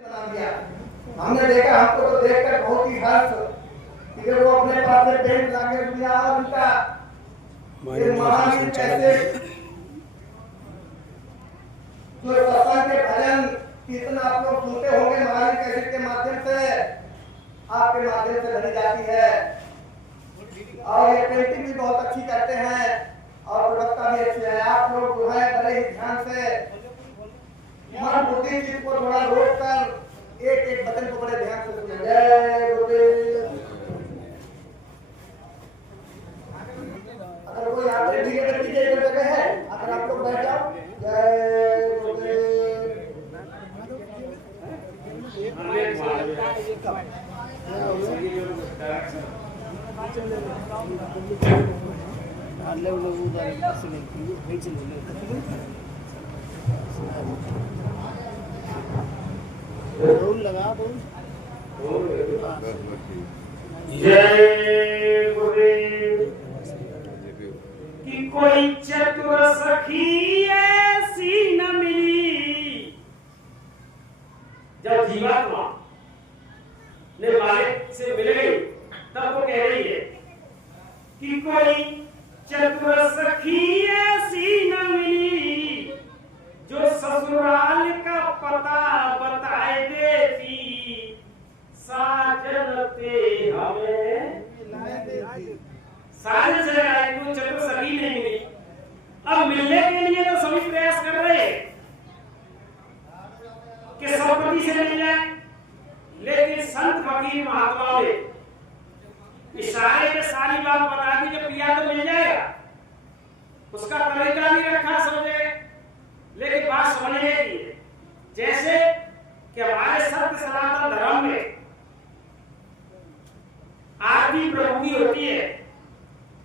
बना दिया। हमने देखा, हमको तो देखकर बहुत ही हर्ष कि वो अपने पास से टेंट लाके दिया और उनका ये महान कैसे जो सत्संग के भजन कीर्तन आप लोग सुनते होंगे महान कैसेट के माध्यम से, आपके माध्यम से भरी जाती है और ये पेंटिंग भी बहुत अच्छी करते हैं और प्रवक्ता भी अच्छे हैं। आप लोग जो है बड़े ही ध्यान से मन बुद्धि चीज को थोड़ा रोक कर एक एक वचन को बड़े ध्यान से सुने। जय गुरुदेव। अगर कोई आपके धीरे धीरे जगह है, अगर आप लोग बैठ जाओ। जय गुरुदेव। लगा जय गुरुदेव। कि कोई चतुर सखी ऐसी न मिली। जब जीवात्मा ने मालिक से मिल गई तब वो कह रही है कि कोई चतुर सखी ऐसी न मिली जो ससुराल का पता बताए देती, साजन पे हमें साजन से कोई चतुर सखी नहीं मिली। अब मिलने के लिए तो सभी प्रयास कर रहे हैं कि सौपति से मिल जाए, लेकिन संत फकीर महात्माओं ने इशारे में सारी बात बता दी कि पिया तो मिल जाएगा, उसका तरीका भी रखा समझे, लेकिन बात समझने की है। जैसे कि हमारे सत्य सनातन धर्म में आरती प्रभु की होती है,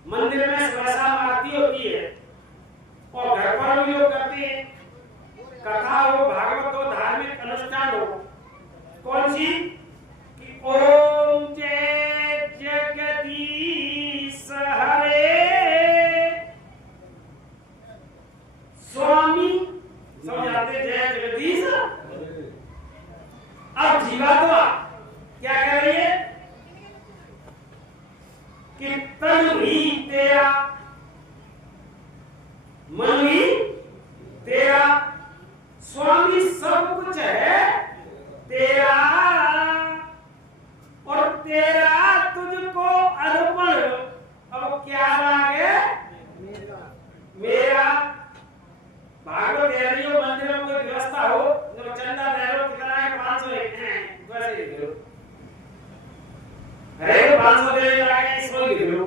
मंदिर में सुबह आरती होती है और घर पर भी लोग करते हैं, कथा हो, भागवत हो, धार्मिक अनुष्ठान हो। कौन सी? कि ओम जय जगदीश हरे स्वामी, समझाते जय जगदीश। अब जीवात्मा क्या कर रही है कि तन ही तेरा, मन ही तेरा, स्वामी सब कुछ है तेरा और तेरा तुझको अर्पण। अब क्या मांगे? मेरा। भागवत कह रही हो मंदिर में कोई व्यवस्था हो, जो चंदा दे लो, कितना है? 500 वैसे लिख लो, अरे 500 दे जाएगा, इसको लिख लो।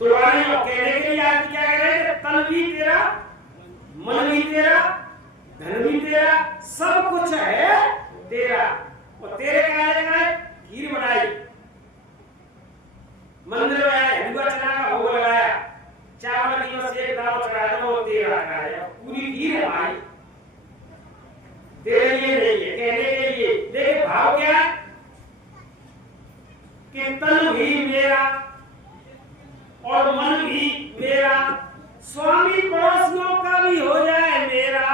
तो वाले कहने के लिए आज क्या कह रहे हैं? तन भी तेरा, मन भी तेरा, धन भी तेरा, सब कुछ है तेरा। और तेरे क्या है? खीर बनाई, मंदिर में आया, हलवा चढ़ाया, भोग लगाया, चावल की बस एक दाल चढ़ाया, वो तेरा है, पूरी खीर है भाई, तेरे लिए नहीं है, कहने के लिए। लेकिन भाव क्या है कि तन भी मेरा और मन भी मेरा, स्वामी पड़ोसियों का भी हो जाए मेरा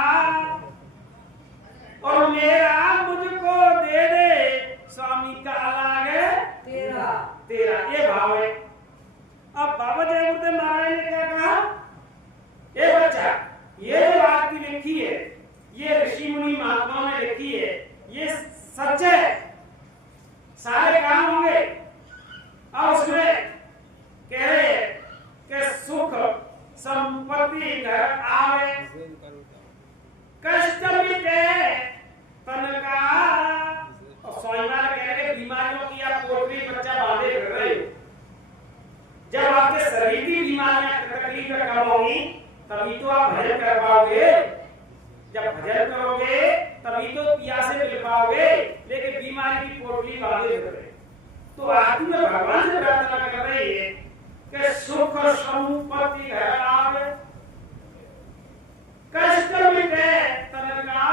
और मेरा मुझको दे दे, स्वामी का अलग है तेरा, तेरा। ये भाव है। अब बाबा जय गुरुदेव महाराज ने क्या कहा? ये बच्चा, ये जो आरती लिखी है, ये ऋषि मुनि महात्माओं ने लिखी है, ये सच है, सारे काम होंगे। अब उसमें कह रहे हैं कि सुख संपत्ति घर आवे, कष्ट मिटे तन का। और स्वामीवाल कह रहे बीमारियों की आप पोटली बच्चा बांधे फिर रहे हो, जब आपके शरीर की बीमारियां तकलीफ कम होगी तभी तो आप भजन कर पाओगे। जब भजन करोगे तभी तो प्यासे मिल पाओगे, लेकिन बीमारी की पोटली बांधे फिर रहे। तो आरती में भगवान से प्रार्थना कर रही है कि सुख संपत्ति घर आवे, कष्ट मिटे तन का,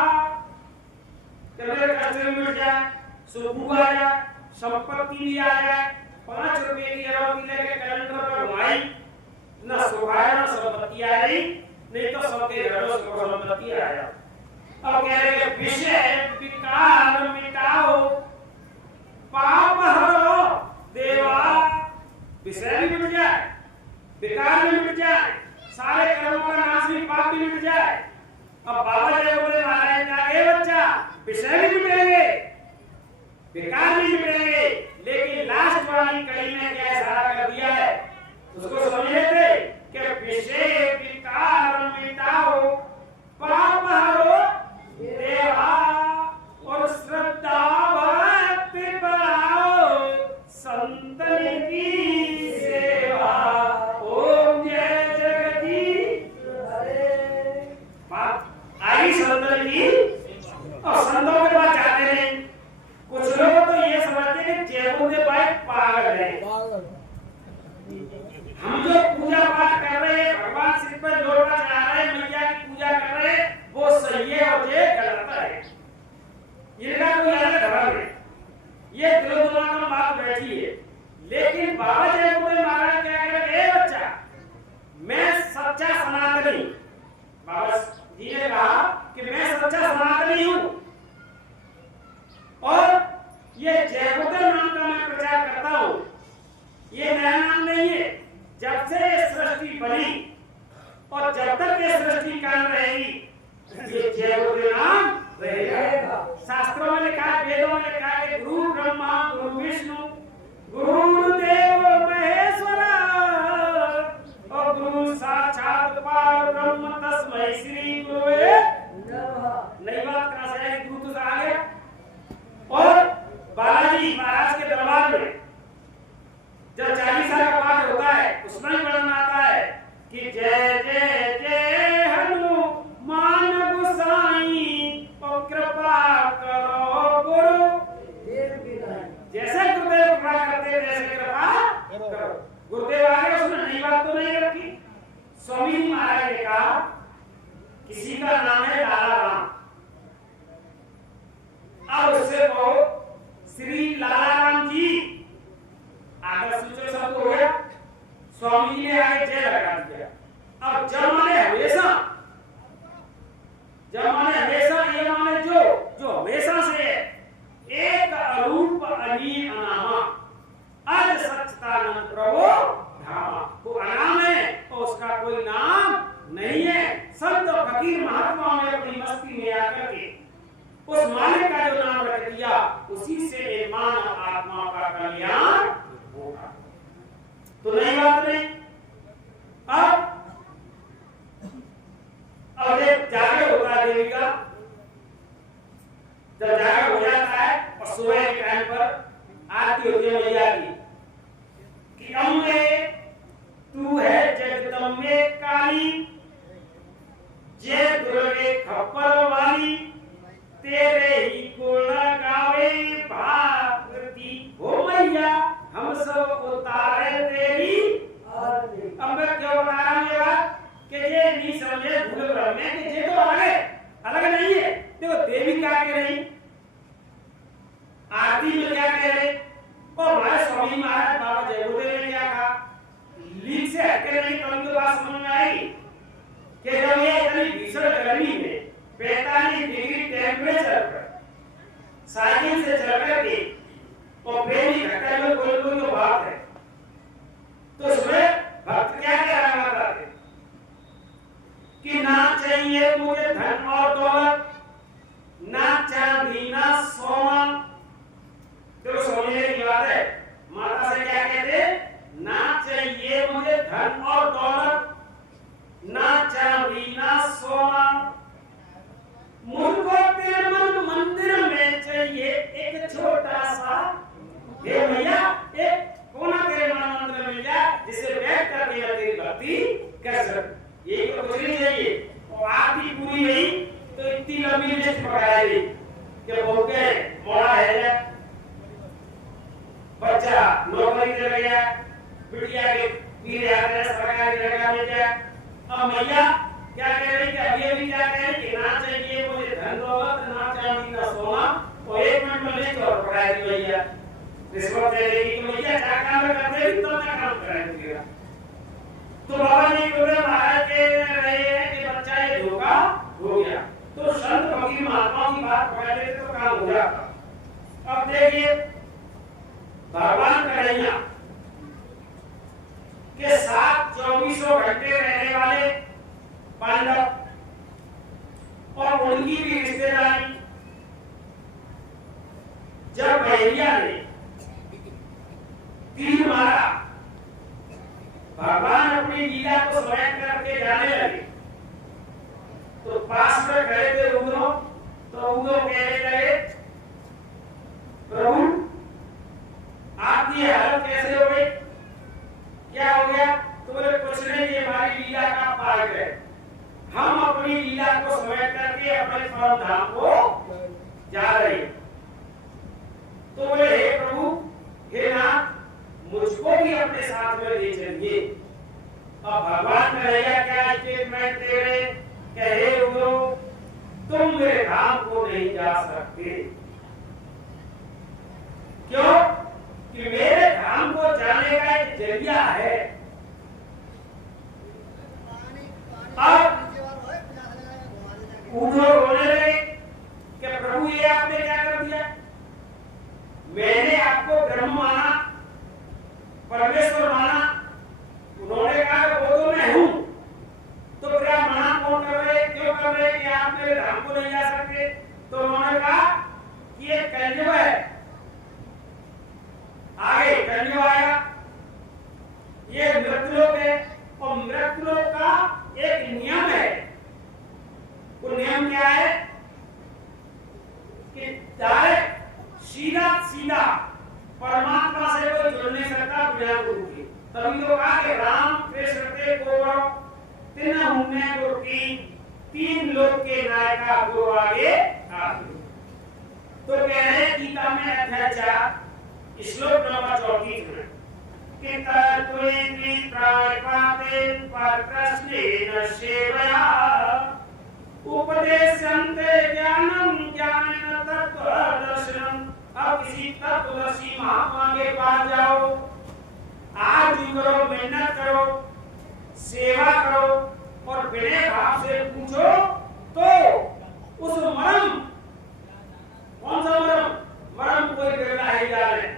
तेरे कष्ट मिट जाए, सुख आ जाए, संपत्ति भी आ जाए। 5 रुपए की अरबी लेके कैलेंडर पर घुमाई, न सुख आया न संपत्ति आई, नहीं तो सबके घरों से संपत्ति आया। अब कह रहे हैं विषय विकार मिटाओ पाप हरो देवा। विषय भी मिट जाए, विकार भी मिट जाए, सारे कर्मों का नाश भी, पाप भी मिट जाए। अब बाबा जय बोले महाराज का ए बच्चा विषय भी मिटेंगे, विकार भी मिटेंगे, लेकिन लास्ट वाली कड़ी में क्या इशारा कर दिया है उसको समझ लेते कि विषय विकार मिटाओ पाप हरो देवा और श्रद्धा भक्ति बढ़ाओ संतन की सेवा। ओम जय जगदीश आई संतन की। और संतों के पास जाते नहीं, कुछ लोग तो ये समझते हैं कि जयबुद्ध भाई पागल है। हम जो पूजा पाठ कर रहे हैं, भगवान सिर पर लोटा चढ़ा रहे हैं, मैया की पूजा कर रहे हैं, वो सही है और ये गलत है। ये ना कोई अलग धर्म है, ये दिलो दिमाग में बात बैठी है। लेकिन बाबा जयबुद्ध महाराज क्या कह रहे हैं, बच्चा मैं सच्चा सनातनी, बाबा जी ने कहा कि मैं सच्चा सनातनी हूं और ये जयबुद्ध नाम का मैं प्रचार करता हूं। ये नया नाम नहीं है, जब से ये सृष्टि बनी और जब तक ये सृष्टि कायम रहेगी ये जयबुद्ध नाम रहेगा। शास्त्रों में लिखा है, वेदों में लिखा है कि गुरु ब्रह्मा गुरु विष्णु गुरुदेव महेश्वरा और गुरु साक्षात परब्रह्म तस्मै श्री गुरुवे नमः। नई बात कहां से आई, गुरु तो आ गया। और बालाजी महाराज के दरबार में जब 40 साल का पाठ होता है उसमें वर्णन आता है कि जय जय जय हनुमान गोसाई और कृपा करो गुरु। जैसे गुरुदेव कृपा करते वैसे कृपा करो। गुरुदेव आगे उसमें नई बात तो नहीं रखी। स्वामी जी महाराज ने कहा किसी का नाम है लाला राम, अब उससे कहो श्री लाला राम जी, आदर सूचक शब्द हो गया। स्वामी जी ने आगे जय लगा दिया। अब जब माने हमेशा, जब माने हमेशा, ये माने जो हमेशा से है। एक अरूप अनील अनामा अज सच्चिदानंद प्रभु धामा। वो अनाम है और उसका कोई नाम नहीं है। संत फकीर महात्मा ने अपनी मस्ती में आकर के उस मालिक का जो नाम रख दिया, उसी से मानव आत्मा का कल्याण होगा। तो नई बात नहीं। अब जब जागर होता है देवी का, जब जागर हो जाता है और सुबह के टाइम पर आरती होती है मैया की कि अम्बे तू है जगदम्बे काली, जय दुर्गे खप्पर वाली, तेरे ही गुण गावे भागवती। हो मैया हम सब उतारे तेरी आरती। अब मैं क्यों बता रहा हूं ये बात कि ये नहीं समझे भूल भ्रम में कि ये तो अलग नहीं है। देखो देवी क्या कह रही, आरती में क्या कह रहे, और हमारे स्वामी महाराज बाबा जयबुद्ध ने क्या कहा, लीक से हटके नहीं तो उनकी बात समझ में आई कि जब ये इतनी भीषण गर्मी में 45 डिग्री टेम्परेचर पर साइकिल से चल करके और प्रेमी घटना में कोई तो बात है, तो उसमें भक्त क्या कह रहा है कि ना चाहिए मुझे धन और दौलत, ना चांदी ना सोना। तो समझने की बात है, माता से क्या कहते, ना चाहिए मुझे धन और दौलत, ना चांदी ना सोना, मुझको तेरे मन मंदिर में चाहिए एक छोटा सा। हे भैया एक कोना तेरे मन मंदिर में मिल जाए जिसे बैठ कर के तेरी भक्ति कर सके। ये तो कुछ नहीं चाहिए। और आरती पूरी हुई तो इतनी लंबी लिस्ट पकड़ाई गई कि बहुत गए मोड़ा है, बच्चा नौकरी चला गया, बिटिया के पीर आते सरकारी जगह में जाए। अब मैया क्या कह रही कि अभी क्या कह रही कि ना चाहिए मुझे धन दौलत, ना चांदी ना सोना, और 1 मिनट में लिस्ट और पकड़ाई दी भैया। रिश्वत दे रही कि भैया क्या काम करते हैं तो क्या काम कराएंगे। तो बाबा जी बोले महाराज कह रहे हैं कि बच्चा ये धोखा हो गया। तो संत फकीर को समेट करके जाने लगे तो पास में खड़े थे उग्रों, तो उग्रों कहने लगे प्रभु आपकी हालत कैसे हो गई, क्या हो गया? तो बोले कुछ नहीं, ये हमारी लीला का पार्ट है, हम अपनी लीला को समेट करके अपने परम धाम को जा रहे हैं। तो बोले हे प्रभु, हे नाथ, मुझको भी अपने साथ में ले चलिए। अब भगवान ने भैया क्या स्टेटमेंट दे रहे, कहे तुम मेरे धाम को नहीं जा सकते। क्यों? कि मेरे धाम को जाने का एक जरिया है। अब उधर रोने लगे कि प्रभु ये आपने क्या कर दिया, मैंने आपको ब्रह्म माना, परमेश्वर माना, उन्होंने कहा वो तो मैं हूं, तो क्या मना कौन कर रहे, क्यों कर रहे कि आप मेरे धाम को नहीं जा सकते? तो उन्होंने कहा कि ये कलयुग है, आगे कलयुग आएगा, ये मृत्युलोक है, और मृत्युलोक का एक नियम है। वो नियम क्या है कि डायरेक्ट सीधा सीधा परमात्मा से कोई जुड़ नहीं सकता बिना गुरु के। तभी तो कहा कि राम कृष्ण के गौरव तीन होने गुरु की, तीन लोक के नायका गुरु आगे आगे। तो कह रहे गीता में अध्याय 4 श्लोक नंबर 34 में कि तत्त्वेन्द्रिय प्राणिपातेन परप्रश्नेन सेवया उपदेशन्ते ज्ञानं ज्ञानेन तत्त्वदर्शनम्। अब किसी तत्वदर्शी महात्मा के पास जाओ, आज करो, मेहनत करो, सेवा करो और बिना भाव से पूछो तो उस मरम, कौन सा मरम? मरम कोई बिरला ही जाने।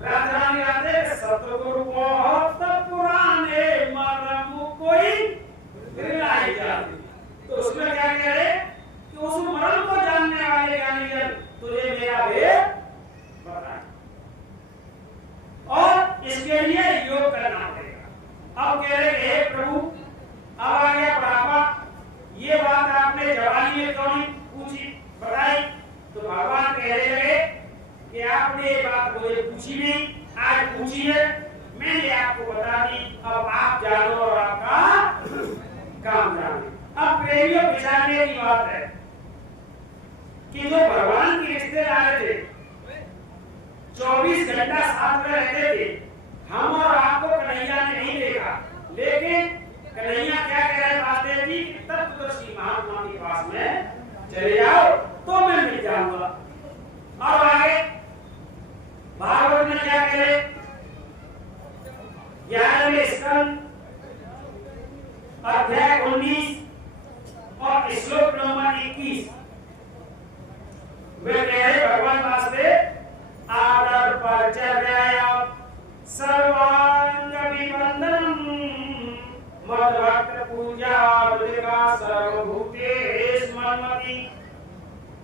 प्रार्थना में आते सतगुरु बहुत पुराने मरम कोई बिरला ही जाने। तो उसमें क्या कह रहे कि उस मरम को जानने वाले ज्ञानी तुझे मेरा भेद बताए और इसके लिए योग करना पड़ेगा। अब कह रहे हे प्रभु, अब आ गया बुढ़ापा, ये बात आपने जवानी में क्यों नहीं पूछी, बताई? तो भगवान कहने लगे कि आपने ये बात मुझे पूछी नहीं, आज पूछी है, मैंने आपको बता दी, अब आप जानो और आपका काम जाने। अब प्रेमियों विचारने की बात है कि जो भगवान के रिश्तेदार थे 24 घंटा साथ में रहते थे, हम और आपको कन्हैया ने नहीं देखा, लेकिन कन्हैया क्या कह रहे बातें थी कि तत्वदर्शी महात्मा के पास में चले जाओ तो मैं मिल जाऊंगा। अब आगे भागवत में क्या कह रहे, 11वें स्कंद अध्याय 19 और श्लोक नंबर 21 वे कह रहे भगवान वास्ते आदर परिचर्या सर्वांग विवंदनम मद्भक्त पूजा बलिका सर्वभूतेषु मन्मति।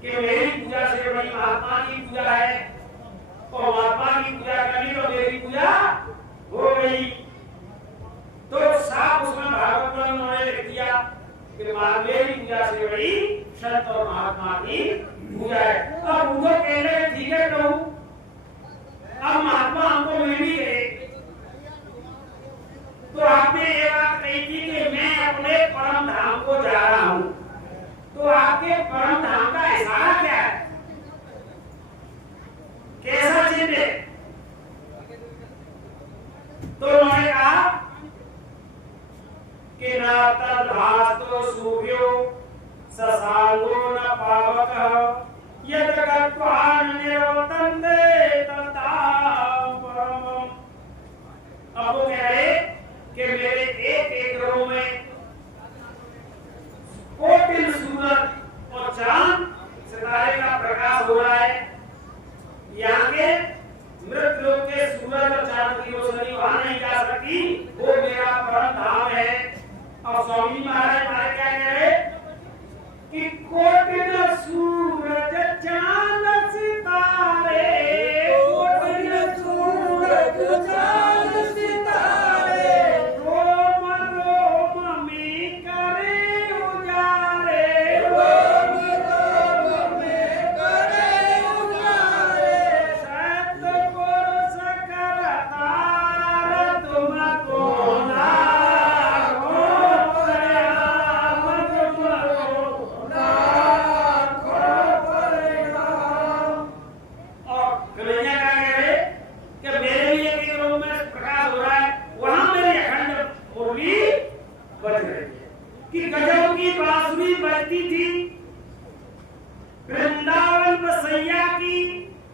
कि मेरी पूजा से बड़ी महात्मा की पूजा है, और महात्मा की पूजा करनी तो मेरी पूजा हो गई। तो साफ उसमें भागवत में उन्होंने लिख दिया कि मेरी पूजा से बड़ी संत और महात्मा की पूजा है। अब उनको कहने ठीक है प्रभु, अब महात्मा हमको मिल भी गए, तो आपने ये बात कही थी कि मैं अपने परम धाम को जा रहा हूं, तो आपके परम धाम का इशारा क्या है, कैसा चिन्ह है? तो उन्होंने कहा कि न तद्भास्तो सूर्यो शशांको न पावकः यद गत्वा निरवतन्ते तदां परमम्। अब वो कह रहे कि मेरे एक एक ग्रहों में कोटि सूरज और चांद सितारे का प्रकाश हो रहा है। यहाँ के मृत लोग के सूरज और चांद की रोशनी वहां नहीं जा सकती, वो मेरा परम धाम है। और स्वामी महाराज हमारे क्या कह रहे कि कोटि सूरज चांद सितारे, कोटि सूरज चांद सितारे, कि गजब की बांसुरी बजती थी, वृंदावन बसैया की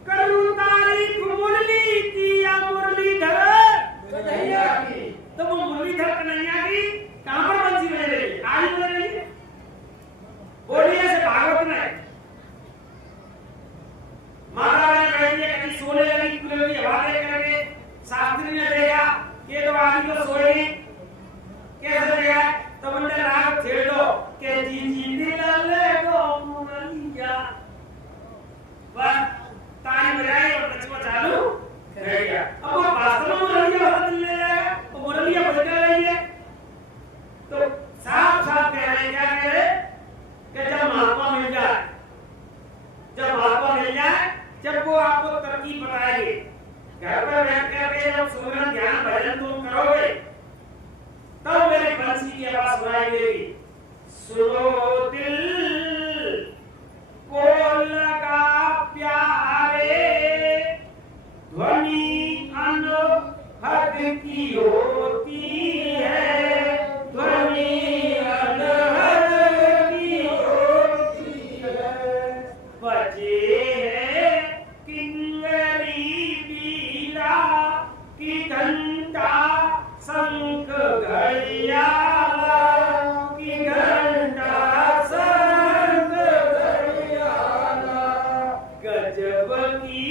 करूं तारीफ मुरली की या मुरलीधर कन्हैया की। तो वो मुरलीधर कन्हैया की कहां पर बंसी बज रही है? आज बज रही है। बोलिए से भागवत में माता ने कह दिया कहीं सोने लगी, कुलर की हवा दे करके शास्त्री ने देखा ये तो आदमी तो सोए नहीं, कैसे देखा? तो बंदे राग छेड़ दो के जी जी दिल ले गो मुरलिया, बस ताली बजाई और नचवा चालू कर दिया। अब वो वास्तव में मुरलिया बदल ले जाएगा, वो मुरलिया बदल रही है। तो साफ साफ कह रहे क्या कह रहे कि जब महात्मा मिल जाए, जब महात्मा मिल जाए, जब वो आपको तरकीब बताएंगे, घर पर बैठ करके जब सुमिरन ध्यान भजन तुम करोगे, तब मेरे बंसी की आवाज सुनाई देगी। सुनो दिल को लगा प्यारे, ध्वनि अनहद की होती है, ध्वनि अनहद की होती है। बजे है किंगरी बीला की घंटा, शंख घड़ियाला की घंटा, शंख घड़ियाला। गजब की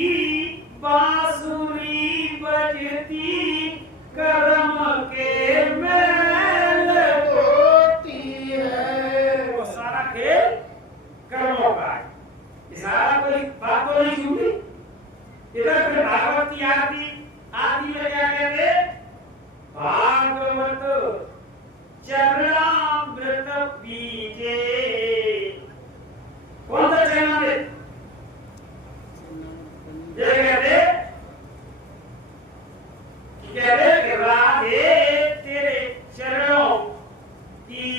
बांसुरी बजती, कर्म के मैल होती है। वो सारा खेल कर्मों का है, सारा कोई बात तो नहीं छूटी। इधर फिर भागवत की आरती में क्या कहते? भागवत चरणामृत पीजे। कौन सा चरणामृत? ये कहते कि राधे तेरे चरणों की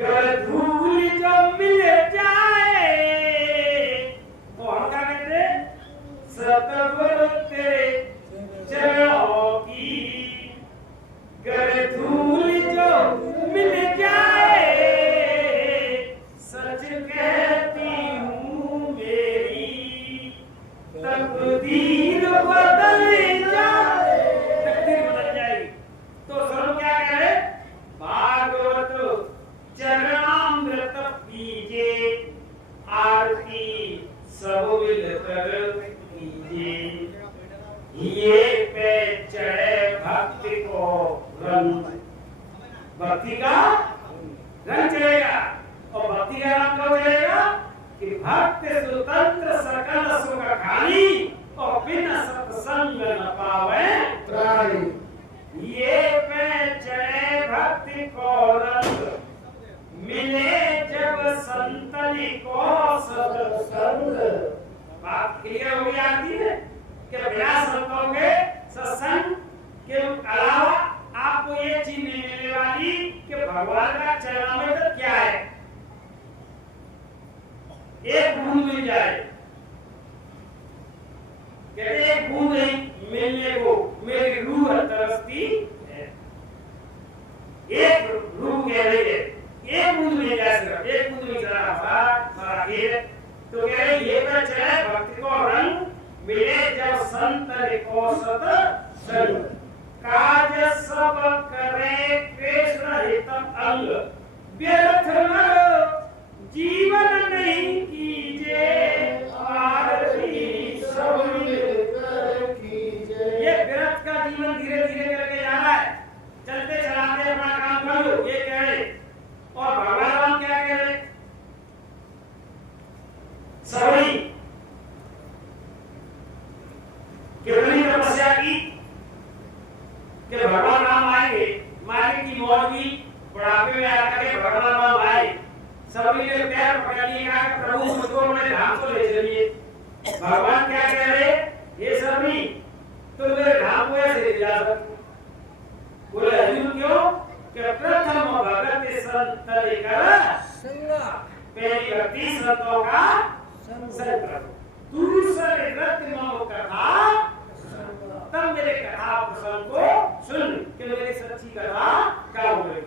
गधूल जो मिल जाए, तो हम क्या कहते? सतगुरु तेरे चरणों की गधूल जो मिल जाए, सच कहती हूँ मेरी तकदीर बदल जाए, तकदीर बदल जाएगी। तो सब क्या कह रहे? भागवत चरणामृत पीजे, आरती सब मिलकर कीजिए, ये पे चढ़े भक्ति को रंग, भक्ति का रंग चढ़ेगा। और भक्ति का रंग कब चढ़ेगा? कि भक्त स्वतंत्र सकल सुख खाली, और बिना सत्संग न पावे त्राणी। ये पे चढ़े भक्ति को रंग, मिले जब संतनि को सत्संग। बात क्लियर हो गई आती है कि बिना संतों के सत्संग के अलावा आपको ये चीज नहीं मिलने वाली कि भगवान का चरणामृत क्या है। एक बूंद मिल जाए, कहते एक बूंद नहीं मिलने को मेरी रूह तरसती है। एक रूह कह रही है एक बूंद मिल जाए, सिर्फ एक बूंद मिल सारा खेल। तो कह रहे ये पर चले भक्ति को रंग, मिले जब संत को सत्संग। काज सब करे कृष्ण हितम अंग, व्यर्थ न जीवन नहीं कीजे, आरती सब मिलकर कीजे। ये व्यर्थ का जीवन धीरे धीरे करके जा रहा है, चलते चलाते अपना काम कर लो, ये कह रहे। और भगवान क्या कह रहे? सभी कितनी तपस्या की कि भगवान राम आएंगे, मालिक की मौत भी बुढ़ापे में आकर के भगवान राम आए, सभी ने पैर पकड़ लिया, प्रभु मुझको अपने धाम को ले चलिए। भगवान क्या कह रहे? ये सभी तुम मेरे धाम को ऐसे ले जा सकते? बोले अर्जुन क्यों? कि प्रथम भगत संत लेकर पहली भक्ति संतों का संग करो, दूसरे रत्न मम कथा, तब मेरे कथा प्रसंग को सुन कि मेरी सच्ची कथा क्या हो गई।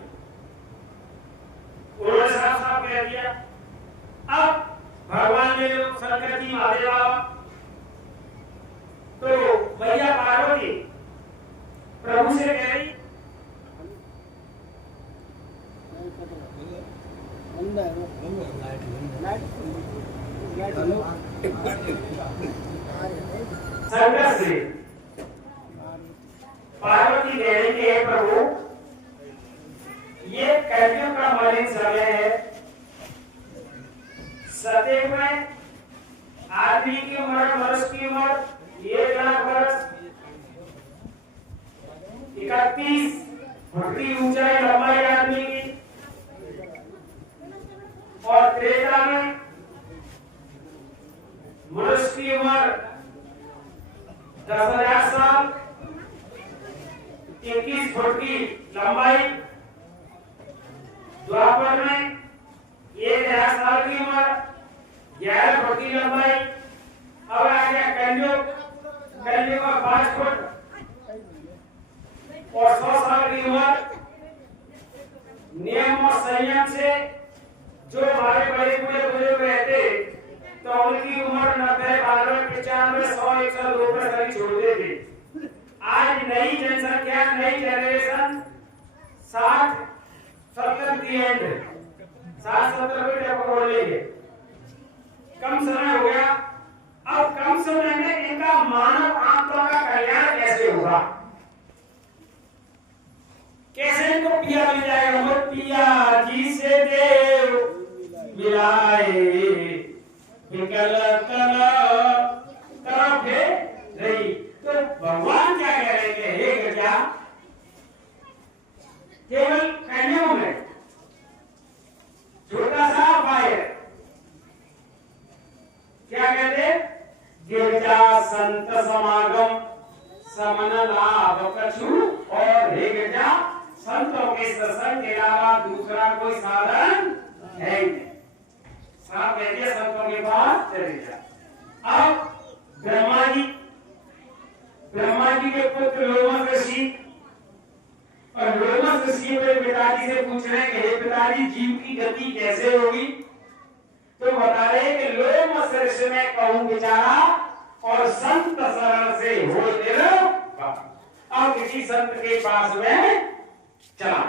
ये कलियुग का मलिन समय है। सतयुग में आदमी की उम्र, मनुष्य की उम्र 1,00,000 वर्ष, 31 फुट की ऊंचाई लंबाई आदमी की। और त्रेता में मनुष्य की उम्र 10,000 साल, 21 फुट की लंबाई। द्वापर में 1,000 साल की उम्र, 11 फुट की लंबाई। अब आ गया कलयुग। कलयुग में 5 फुट और 100 साल की उम्र। नियम और संयम से जो हमारे बड़े बूढ़े बुजुर्ग रहते तो उनकी उम्र 90, 92, 95, 100, 102 पर सभी छोड़ते थे। आज नई जनसंख्या, नई जनरेशन 60, 70 की एंड 60-70 पे टपक लेंगे। कम समय हो गया। अब कम समय में इनका मानव आत्मा का कल्याण कैसे होगा? कैसे इनको पिया मिल जाएगा? वो पिया जी से देव मिलाए विकल तरफ है नहीं। तो भगवान क्या कह रहे हैं? हे गजा, केवल कन्याओं में छोटा सा उपाय है। क्या कहते? गिरजा संत समागम समन लाभ कछु, और हे गिरजा संतों के सत्संग के अलावा दूसरा कोई साधन है नहीं। साथ कहते संतों के पास चले जा। अब ब्रह्मा जी के पुत्र लोमस ऋषि, और लोमस ऋषि अपने पिताजी से पूछ रहे हैं कि हे पिताजी, जीव की गति कैसे होगी? तो बता रहे हैं कि लोमस ऋषि में कहूं विचारा, और संत शरण से हो दिल। अब किसी संत के पास में चला।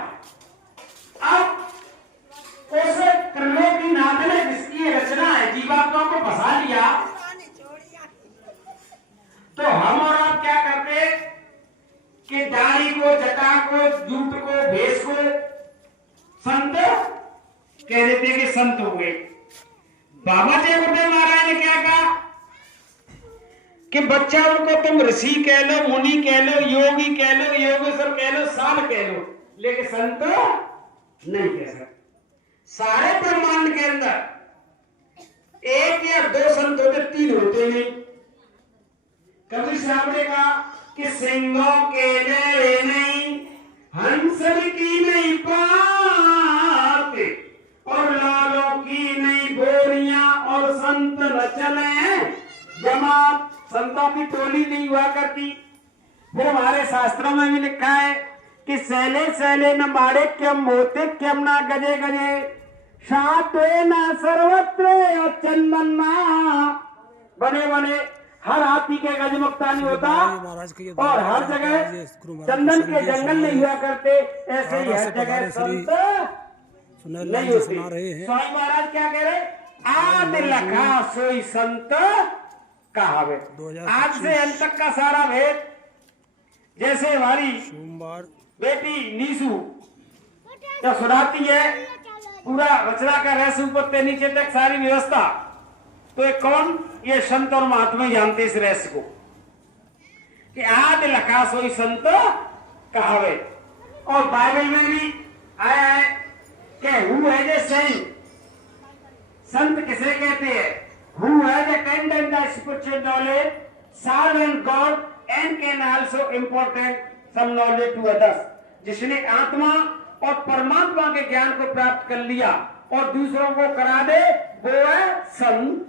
अब उस त्रिलोकीनाथ ने जिसकी रचना है, जीवात्मा को फंसा लिया, तो हम और आप क्या करते कि दाढ़ी को, जटा को, जूट को, भेष को संत कह देते कि संत हो गए। बाबा जयवर्धन महाराज ने क्या कहा कि बच्चा उनको तुम ऋषि कह लो, मुनि कह लो, योगी कह लो, योगेश्वर कह लो, साध कह लो, लेकिन संत नहीं कह सकते। सारे ब्रह्मांड के अंदर 1 या 2 संत होते, 3 होते नहीं। कभी सामने कहा कि सिंहों के ले नहीं, हंसर की नहीं पाते, और लालों की नहीं बोरियां, और संत न चले जमात। संतों की टोली नहीं हुआ करती। फिर हमारे शास्त्रों में भी लिखा है कि सैले सैले न माड़े क्यम मोते क्यम ना गजे गजे, शाते न सर्वत्र चंदन ना बने बने। हर हाथी के गज मुक्ता नहीं होता, और हर जगह चंदन के जंगल नहीं हुआ करते। ऐसे ही हर जगह संत नहीं होते। स्वामी महाराज क्या कह रहे? आदि लखा सोई संत कहावे। आज से अंत तक का सारा भेद, जैसे हमारी बेटी नीसू जो सुनाती है, पूरा रचना का रहस्य ऊपर से नीचे तक सारी व्यवस्था, तो एक कौन? ये संत और महात्मा जानते इस रहस्य को कि आदि लखा सोई संत कहावे। और बाइबल में भी आया है कि हु है जे सेंट, संत किसे कहते हैं? Who has attained the spiritual knowledge, servant God, and can also impart some knowledge to others. जिसने आत्मा और परमात्मा के ज्ञान को प्राप्त कर लिया और दूसरों को करा दे, वो है संत।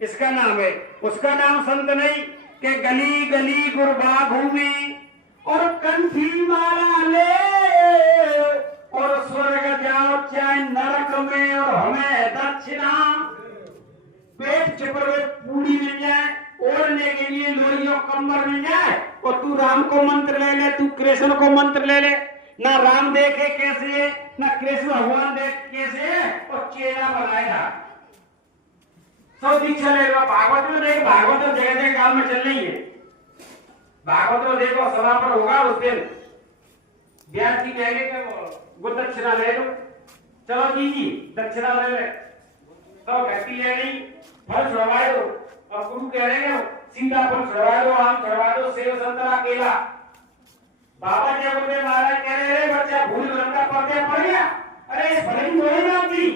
इसका नाम है। उसका नाम संत नहीं कि गली गली गुरबा घूमे और कंठी माला ले और स्वर्ग जाओ चाहे नरक में, और हमें दक्षिणा पेट चिपड़ पूरी मिल जाए, ओढ़ने के लिए लोही और कंबल मिल जाए, और तू राम को मंत्र ले ले, तू कृष्ण को मंत्र ले ले। ना राम देखे कैसे है, ना कृष्ण भगवान देख कैसे है, और चेला बनाएगा तो दीक्षा लेगा। भागवत में देख, भागवत जगह जगह गांव में चल रही है। भागवत में देखो सभा पर होगा उस दिन ब्याह की जाएंगे क्या वो दक्षिणा ले लो। चलो जी जी दक्षिणा ले ले तो घटी ले ली फल छुड़वा दो और गुरु कह रहे हैं सीधा फल छुड़वा दो आम छुड़वा दो सेब संतरा केला। बाबा जी बोलते महाराज कह रहे हैं बच्चा भूल भरम का पर्दे पड़ गया। अरे इस फल की थोड़ी बात थी,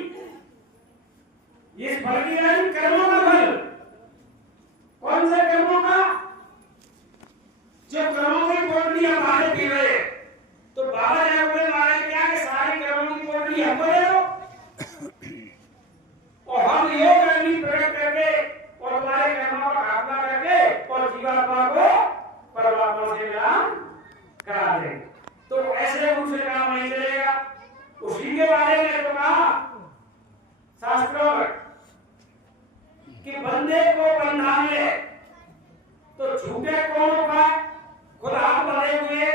इस फल की नहीं कर्मों का फल। कौन से कर्मों का? जो कर्मों की पोटली हम आगे पी रहे हैं तो बाबा जी बोले महाराज क्या कि सारी कर्मों की पोटली हमको दे दो और हम योग अग्नि प्रकट करके और तुम्हारे कर्मों का खात्मा करके और जीवात्मा को परमात्मा से मिलान करा देंगे। तो ऐसे रूप से काम नहीं चलेगा। उसी के बारे में तो कहा शास्त्रों में कि बंदे को बंधाने तो झूठे कौन होगा? खुद हाथ बंधे हुए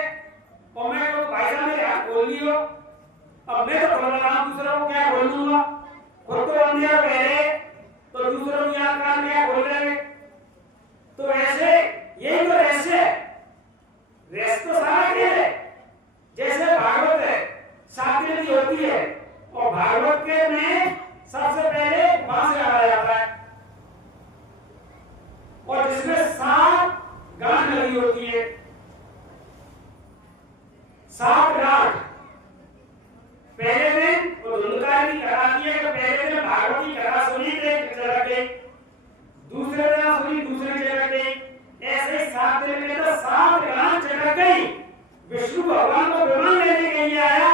और मैं तो भाई साहब मेरे हाथ खोल लियो अब मैं तो खोल रहा हूं दूसरों को क्या खोल दूंगा? खुद तो अंधेरा पहले तो दूसरों की याद का क्या खोल रहे? तो ऐसे यही तो रहस्य तो सारा खेल है। जैसे भागवत है 7 दिन की होती है और भागवत के में सबसे पहले बांस लगाया जाता है और जिसमें 7 गांठ लगी होती है। 7 गांठ पहले दिन वो धुंधकार की कथा दी है। तो पहले दिन भागवत की कथा सुनी एक जगह पे, दूसरे दिन सुनी दूसरी जगह पे, ऐसे 7 दिन में तो 7 गांठ चढ़ गई। विष्णु भगवान को विमान लेने के लिए आया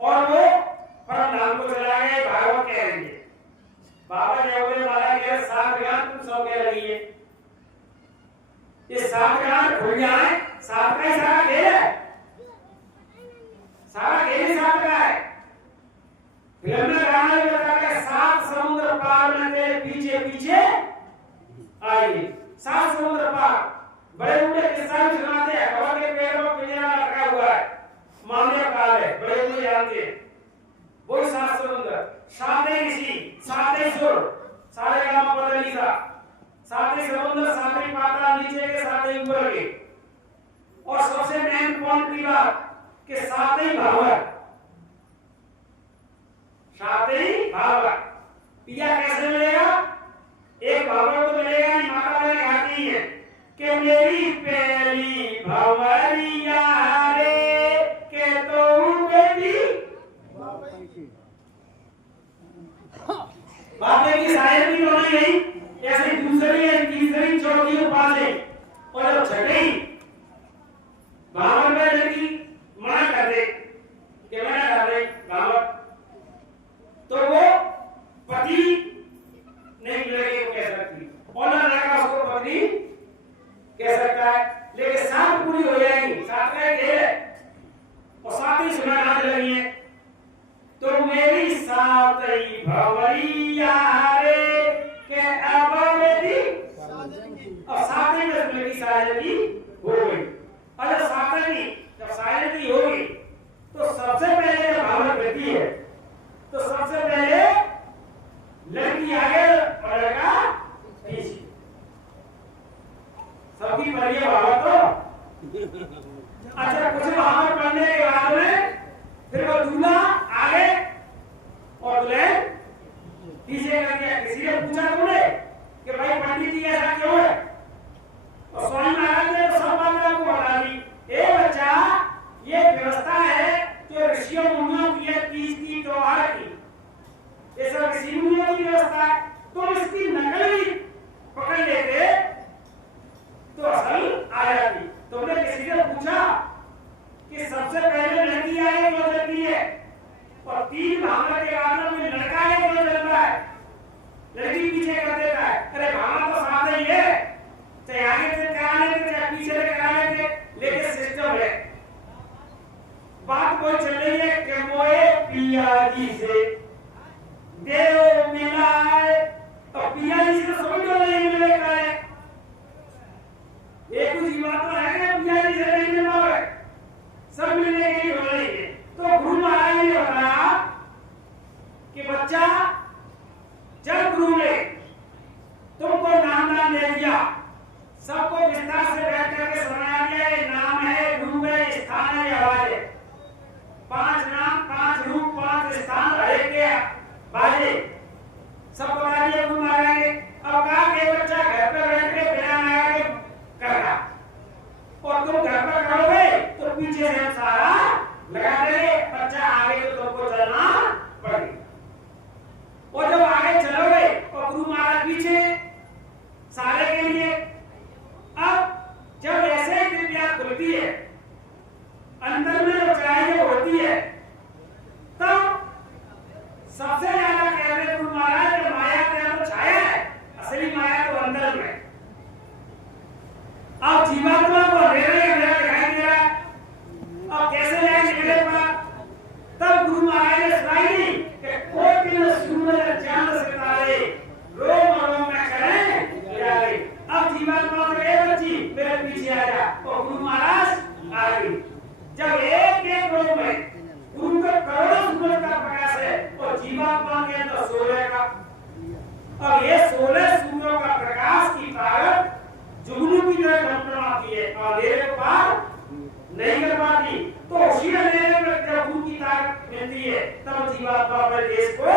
और वो परम धाम को चला गए। भागवत कह रही है बाबा जी बोले महाराज के 7 गांठ तुम सब कह रही है ये 7 गांठ खुल जाए 7 का ही सारा खेल है। सारा खेल 7 का है। फिल्म में गाना भी बताता है 7 समुद्र पार में तेरे पीछे पीछे आइए। 7 समुद्र पार बड़े बूढ़े किस्सा भी सुनाते हैं। कवर के पेड़ में पिंजरा रखा हुआ है मानव काल है बड़े बूढ़े जानते हैं। वही 7 समुद्र 7 ऋषि 7 सुर सारे गांव बदली सा 7 समुद्र 7 पाताल नीचे के 7 ऊपर के और सबसे मेन पॉइंट की बात कि 7 भागवत 7 भागवत पिया कैसे मिलेगा? एक भागवत तो मिलेगा नहीं। माता ने कहती है कि मेरी पहली भंवरिया रे के तो बेटी बाबे की शायद भी होनी नहीं। ऐसे दूसरी तीसरी चौथी उपाधि और जब छठी भागवत में लड़की मना कर दे कि मना कर दे भागवत तो वो पति नहीं मिलेगी वो कह सकती और ना लड़का उसको पति कह सकता है। लेकिन 7 पूरी हो जाएगी 7 का खेल है और 7 ही सुना आने लगी है। तो मेरी 7 भंवरिया रे के अब बेटी और 7 में मेरी शायरी हो गई। अरे 7 की जब शायरी होगी तो सबसे पहले भावना बेटी है तो सबसे पहले लड़की आगे और लड़का पीछे। सबकी बढ़िया भाव तो अच्छा कुछ भाव पढ़ने के बाद में फिर वो दूल्हा आगे और दुल्हन पीछे कर दिया। किसी ने पूछा तुमने कि भाई पंडित जी ऐसा क्यों है? और स्वामी महाराज ने तो सब बात आपको बता दी। ए बच्चा ये व्यवस्था है जो ऋषियों मुनियों की है 30 की त्योहार की। ये सब ऋषि मुनियों की व्यवस्था है। तुम इसकी नकल भी पकड़ लेते तो असल आ जाती। तुमने किसी से पूछा कि सबसे पहले लड़की आए क्यों चलती है और 3 भावना के कारण में लड़का है क्यों चलता है? लड़की पीछे कर देता है। अरे भावना तो साथ ही है चाहे आगे से करा लेते चाहे पीछे से करा लेते लेकिन सिस्टम है। बात कोई चल रही है कि मोए पिया जी से देव मिलाए तो पिया जी से समझ लो नहीं मिलेगा है। एक कुछ बात तो है कि पिया जी से नहीं मिल पाए सब मिलने के लिए हो रही है। तो गुरु महाराज ने बताया कि बच्चा जब गुरु ने तुमको नाम दे दिया सबको विस्तार से बैठ करके सुनाया गया। ये नाम है गुरु है स्थान है आवाज है। बाजे सब बता दिया गुरु महाराज ने। अब कहा कि बच्चा घर पर बैठ के बिना लगा के कर रहा, और तुम घर पर करोगे तो पीछे से हम सारा लगा देंगे, बच्चा आगे तो तुमको चलना पड़ेगा। और जब आगे चलोगे और गुरु महाराज पीछे सारे के लिए। अब जब ऐसे ही विद्या खुलती है, अंदर में जो चाहिए होती है, तब सबसे ज्यादा कहते गुरु महाराज कि माया तो छाया है, असली माया तो अंदर में। अब जीवात्मा को अंधेरे दिखाई दे रहा है, अब कैसे जाए निकले पा। तब गुरु महाराज ने सुनाई दी कि कोटि सूरज चांद सितारे रोम रोम में करें उजाले। अब जीवात्मा को बच्ची मेरे पीछे आ जा, और गुरु महाराज आ गई। जब एक एक रोम में गुरु का करोड़ों सूरज का प्रकाश है और जीवात्मा के अंदर 16 का, अब ये 16 सूर्यों का प्रकाश की ताकत जुगनू की तरह धमधमाती है, अंधेरे को पार नहीं कर पाती। तो उसी अंधेरे में प्रभु की ताकत मिलती है, तब जीवात्मा अपने देश को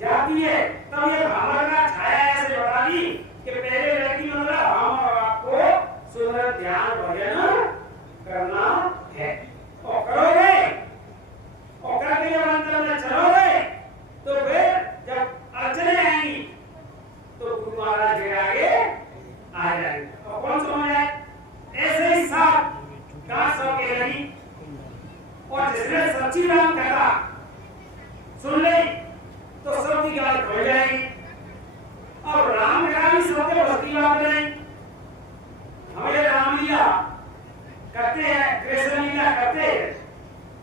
जाती है। तब ये भावना का छाया ऐसे बता दी कि पहले व्यक्ति मतलब हम और आपको सुंदर ध्यान भजन करना है, और करोगे और करके जब अंतर में चलोगे तो फिर जब अड़चने आएंगी तो गुरु महाराज के आगे आ जाएंगे। और कौन समझ आए? ऐसे ही सब काश के लगी, और जिसने सच्ची राम कथा सुन ली तो सबकी गाल खुल जाएगी। और राम कथा भी सबके बस की बात नहीं। हमें रामलीला करते हैं, कृष्ण लीला करते हैं,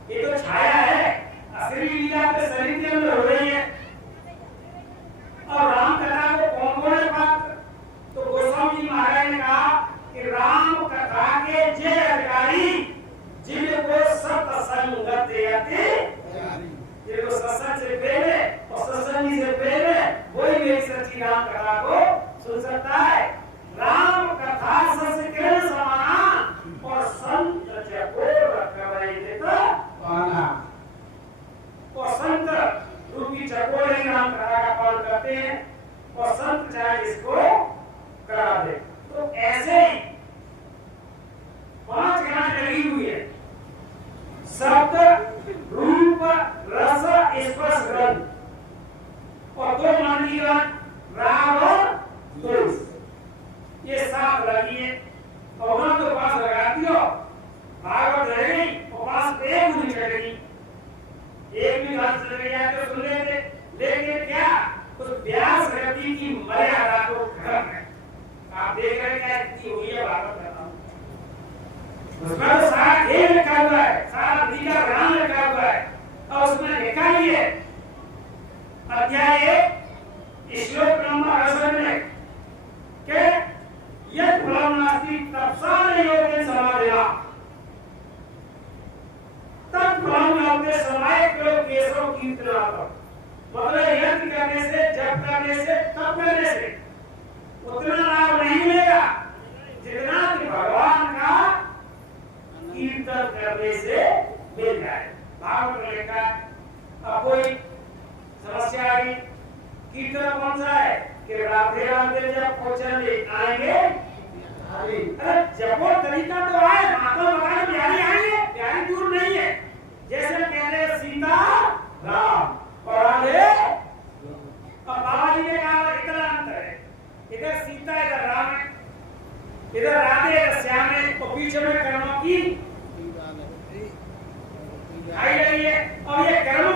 ये तो छाया है, असली लीला तो शरीर के अंदर हो रही है। और राम कथा को कौन कौन है बात, तो गोस्वामी जी महाराज ने कहा कि राम कथा के जे अधिकारी जिनको सत्संगत देते, जिनको सत्संग से प्रेम है और सत्संगी से प्रेम है, वही मेरी सच्ची राम कथा को सुन सकता है। राम कथा संस्कृत समाना और संत चकोर करवाई देता पाना, और संत रूपी चकोर ही राम कथा का पालन करते हैं, और संत चाहे इसको करा दे। तो ऐसे ही 5 गांठ लगी हुई है, शब्द रूप रस स्पर्श गंध, और 2 मंदिर राग और तुलस, ये 7 लगी है। और वहां तो पास लगाती हो भागवत रहेगी और पास एक नहीं चढ़ेगी, एक भी बात चल गया तो सुन लेते। लेकिन क्या उस व्यास गति की मर्यादा को खत्म है। आप देख रहे हैं क्या इतनी हुई है भागवत कथा, उसमें तो सारा खेल लिखा हुआ है, सारा विधि का ज्ञान लिखा हुआ है, और उसमें लिखा ही है अध्याय 1 श्लोक नंबर 68 में कि यत् फलं नास्ति तत्साधन योगेन समाधिना तत् फलं लभते समय केशव कीर्तनात्। मतलब यज्ञ करने से, जप करने से, तप करने से उतना लाभ नहीं मिलेगा जितना कि भगवान का कीर्तन करने से मिल जाए। भागवत में लिखा है। अब कोई समस्या आई, कीर्तन कौन सा है कि राधे राधे जब पहुंचेंगे आएंगे, अरे जपो तरीका तो आए, माता बता प्यारी आएंगे, प्यारी दूर नहीं है। जैसे कहते सीता राम और राधे, अब बाबा जी ने कहा इतना अंतर है, इधर सीता इधर राम है, इधर राधे इधर श्याम है, और पीछे में कर्मों की आई रही है। और ये कर्म